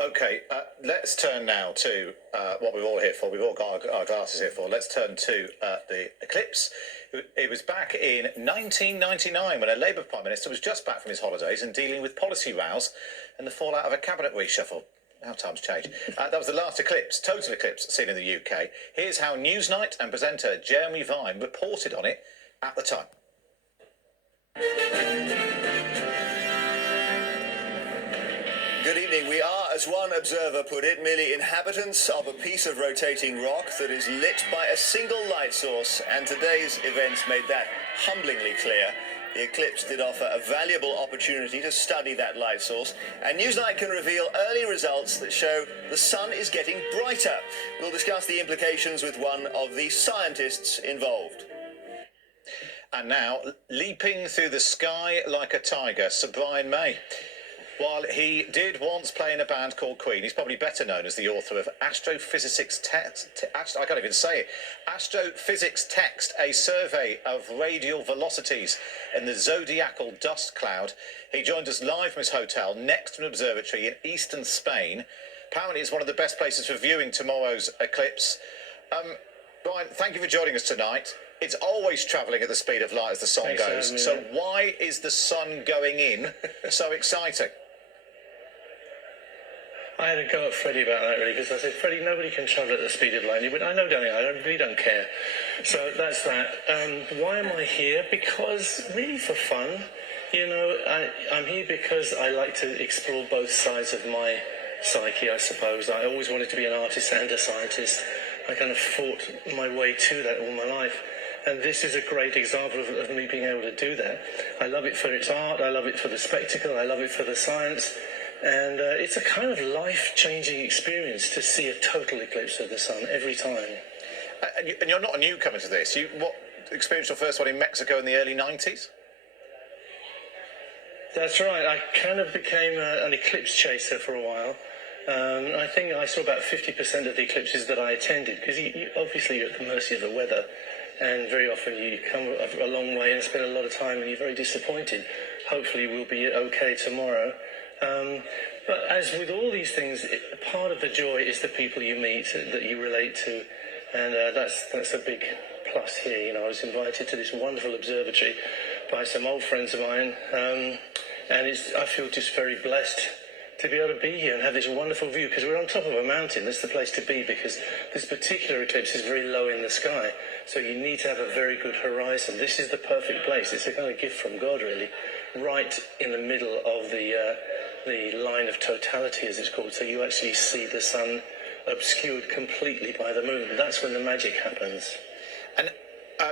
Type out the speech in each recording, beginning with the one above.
Okay, let's turn now to what we're all here for. We've all got our glasses here for. Let's turn to the eclipse. It was back in 1999 when a Labour Prime Minister was just back from his holidays and dealing with policy rows and the fallout of a cabinet reshuffle. How times change. That was the last eclipse, total eclipse, seen in the UK. Here's how Newsnight and presenter Jeremy Vine reported on it at the time. Good evening. We are, as one observer put it, merely inhabitants of a piece of rotating rock that is lit by a single light source, and today's events made that humblingly clear. The eclipse did offer a valuable opportunity to study that light source, and Newsnight can reveal early results that show the sun is getting brighter. We'll discuss the implications with one of the scientists involved. And now, leaping through the sky like a tiger, Sir Brian May. While he did once play in a band called Queen, he's probably better known as the author of Astrophysics Text, a survey of radial velocities in the zodiacal dust cloud. He joined us live from his hotel next to an observatory in eastern Spain. Apparently it's one of the best places for viewing tomorrow's eclipse. Brian, thank you for joining us tonight. It's always travelling at the speed of light as the sun goes. So why is the sun going in so exciting? I had a go at Freddie about that, really, because I said, Freddie, nobody can travel at the speed of light. He went, I know, Danny, I really don't care. So that's that. Why am I here? Because, really for fun. You know, I'm here because I like to explore both sides of my psyche, I suppose. I always wanted to be an artist and a scientist. I kind of fought my way to that all my life. And this is a great example of me being able to do that. I love it for its art, I love it for the spectacle, I love it for the science. And it's a kind of life-changing experience to see a total eclipse of the sun every time. And you're not a newcomer to this. You experienced your first one in Mexico in the early 90s? That's right. I kind of became an eclipse chaser for a while. I think I saw about 50% of the eclipses that I attended, because obviously you're at the mercy of the weather, and very often you come a long way and spend a lot of time and you're very disappointed. Hopefully we'll be okay tomorrow. But as with all these things, part of the joy is the people you meet that you relate to, and that's a big plus here. You know, I was invited to this wonderful observatory by some old friends of mine, and I feel just very blessed to be able to be here and have this wonderful view, because we're on top of a mountain. That's the place to be, because this particular eclipse is very low in the sky, so you need to have a very good horizon. This is the perfect place. It's a kind of gift from God, really, right in the middle of the line of totality, as it's called, so you actually see the sun obscured completely by the moon. That's when the magic happens. And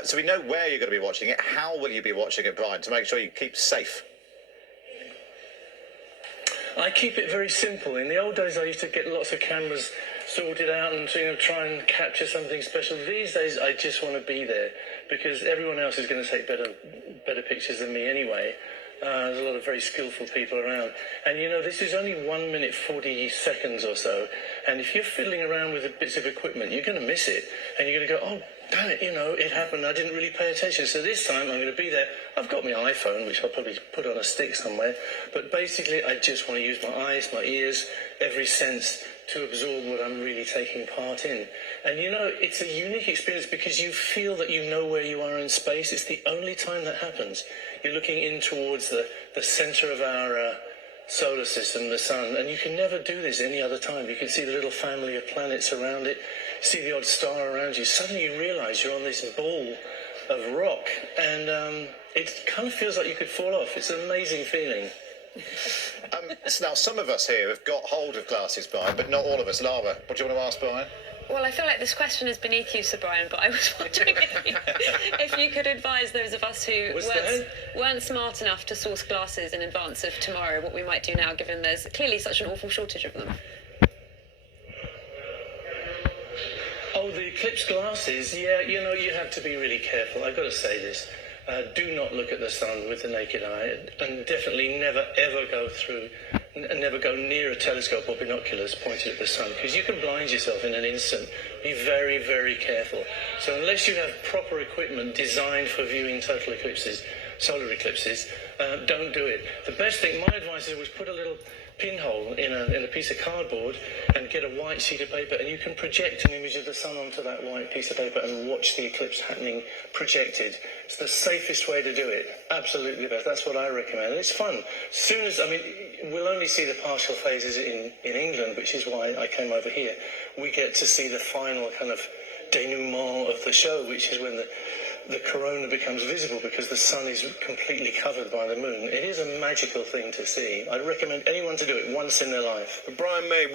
so we know where you're going to be watching it. How will you be watching it, Brian, to make sure you keep safe? I keep it very simple. In the old days, I used to get lots of cameras sorted out and try and capture something special. These days, I just want to be there, because everyone else is going to take better pictures than me anyway. There's a lot of very skillful people around. And, you know, this is only 1 minute 40 seconds or so. And if you're fiddling around with the bits of equipment, you're going to miss it. And you're going to go, oh, damn it, you know, it happened. I didn't really pay attention. So this time I'm going to be there. I've got my iPhone, which I'll probably put on a stick somewhere. But basically, I just want to use my eyes, my ears, every sense to absorb what I'm really taking part in. And, you know, it's a unique experience because you feel that you know where you are in space. It's the only time that happens. You're looking in towards the centre of our solar system, the sun, and you can never do this any other time. You can see the little family of planets around it, see the odd star around you. Suddenly you realise you're on this ball of rock, and it kind of feels like you could fall off. It's an amazing feeling. So now, some of us here have got hold of glasses, Brian, but not all of us. Lara, what do you want to ask Brian? Well, I feel like this question is beneath you, Sir Brian, but I was wondering if you could advise those of us who weren't smart enough to source glasses in advance of tomorrow, what we might do now, given there's clearly such an awful shortage of them. Oh, the eclipse glasses, yeah, you know, you have to be really careful. I've got to say this. Do not look at the sun with the naked eye, and definitely never ever go near a telescope or binoculars pointed at the sun, because you can blind yourself in an instant. Be very, very careful. So unless you have proper equipment designed for viewing total eclipses, solar eclipses, don't do it. The best thing, my advice is always put a little pinhole in a piece of cardboard and get a white sheet of paper, and you can project an image of the sun onto that white piece of paper and watch the eclipse happening projected. It's the safest way to do it. Absolutely the best. That's what I recommend. And it's fun. We'll only see the partial phases in England, which is why I came over here. We get to see the final kind of denouement of the show, which is when the corona becomes visible because the sun is completely covered by the moon. It is a magical thing to see. I'd recommend anyone to do it once in their life. Brian May,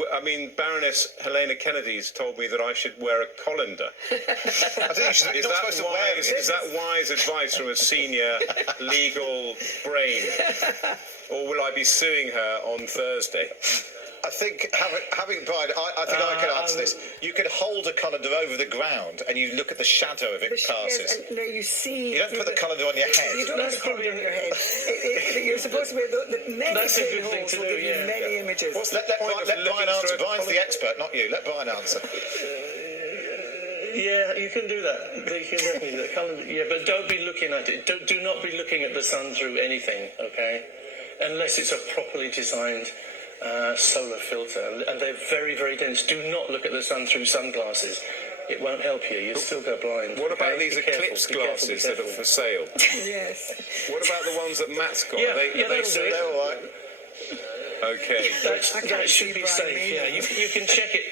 Baroness Helena Kennedy's told me that I should wear a colander. I think you're not supposed to wear it. Is that wise advice from a senior legal brain? Or will I be suing her on Thursday? I think having Brian, I think I can answer this. You can hold a colander over the ground and you look at the shadow of it passes. Yes, and no, you see. You don't put the colander on your head. You don't put the colander on your head. You're supposed to wear the many That's a good thing pinholes to will do, give you many images. Let Brian answer. Brian's the expert, not you. Let Brian answer. Yeah, you can do that. You can definitely do that. Yeah, but don't be looking at it. Do not be looking at the sun through anything, okay? Unless it's a properly designed solar filter, and they're very, very dense. Do not look at the sun through sunglasses. It won't help you. You'll still go blind. What about okay? these eclipse glasses that are for sale? Yes. What about the ones that Matt's got? Yeah, are they that'll do safe? it. They're all right. Okay. That should be safe. Yeah, you can check it.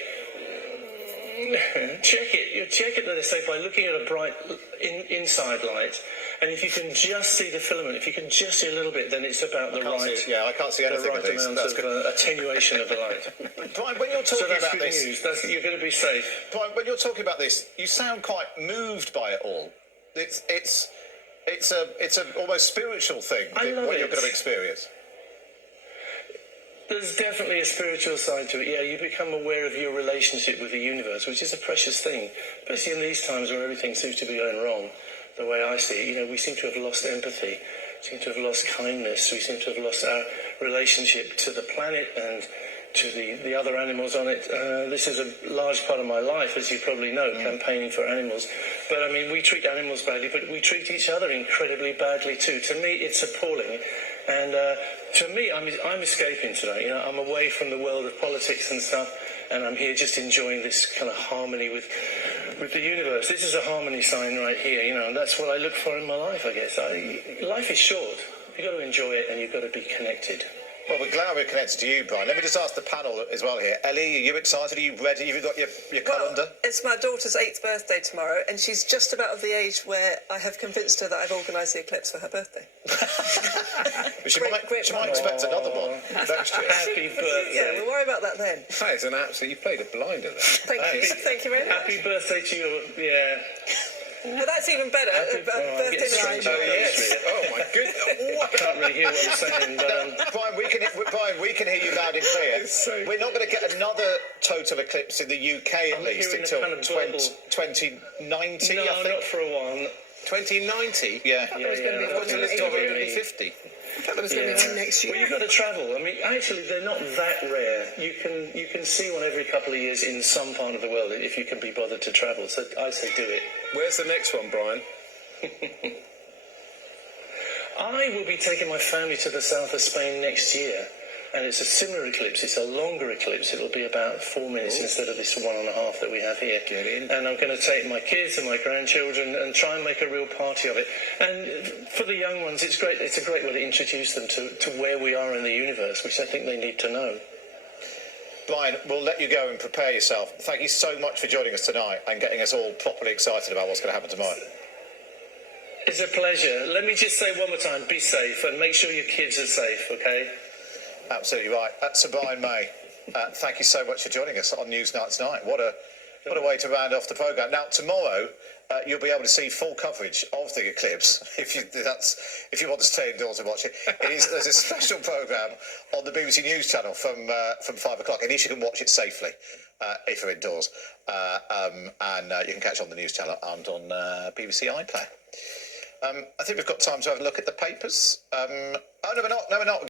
You check it that it's safe by looking at a bright inside light, and if you can just see the filament, if you can just see a little bit, then it's about the right. I can't see anything the right with these. amount That's of good. attenuation of the light. Brian, when you're talking So that's about good this, news. You're going to be safe. Brian, when you're talking about this, you sound quite moved by it all. It's a almost spiritual thing I love what you're it. going to experience. There's definitely a spiritual side to it. Yeah, you become aware of your relationship with the universe, which is a precious thing, especially in these times where everything seems to be going wrong. The way I see it, we seem to have lost empathy, seem to have lost kindness, we seem to have lost our relationship to the planet and to the other animals on it. This is a large part of my life, as you probably know, campaigning for animals. But we treat animals badly, but we treat each other incredibly badly too. To me, it's appalling. And to me, I'm escaping today. I'm away from the world of politics and stuff, and I'm here just enjoying this kind of harmony with the universe. This is a harmony sign right here, and that's what I look for in my life, I guess. Life is short. You've got to enjoy it, and you've got to be connected. Well, we're glad we're connected to you, Brian. Let me just ask the panel as well here. Ellie, are you excited? Are you ready? Have you got your calendar? It's my daughter's 8th birthday tomorrow, and she's just about of the age where I have convinced her that I've organised the eclipse for her birthday. But she might moment. expect another one next year. Happy birthday. Yeah, we'll worry about that then. That is an absolute... You played a blinder there. Thank you very much. Happy birthday to you. Yeah. Well, that's even better. Birthday getting night. strange. Oh, yes. Oh, my goodness. I can't really hear what I'm saying, but... Brian, we can hear you loud and clear. We're not going to get another total eclipse in the UK at least hearing until the kind of global- 2090, No, I think. not for a while. 2090? Yeah. It was going to be one Until it's next got year. 150. I thought there was going to be one next year. Well, you've got to travel. Actually, they're not that rare. You can see one every couple of years in some part of the world if you can be bothered to travel. So I say do it. Where's the next one, Brian? I will be taking my family to the south of Spain next year, and it's a similar eclipse. It's a longer eclipse. It'll be about 4 minutes instead of this 1.5 that we have here. Get in. And I'm going to take my kids and my grandchildren and try and make a real party of it. And for the young ones, it's great. It's a great way to introduce them to where we are in the universe, which I think they need to know. Brian, we'll let you go and prepare yourself. Thank you so much for joining us tonight and getting us all properly excited about what's going to happen tomorrow. It's a pleasure. Let me just say one more time, be safe and make sure your kids are safe, okay? Absolutely right. Sir Brian May, thank you so much for joining us on Newsnight tonight. What a way to round off the programme. Now, tomorrow, you'll be able to see full coverage of the eclipse if you want to stay indoors and watch it. There's a special programme on the BBC News channel from 5 o'clock. At least you can watch it safely if you're indoors. And you can catch it on the news channel and on BBC iPlayer. I think we've got time to have a look at the papers. Oh, no, we're not.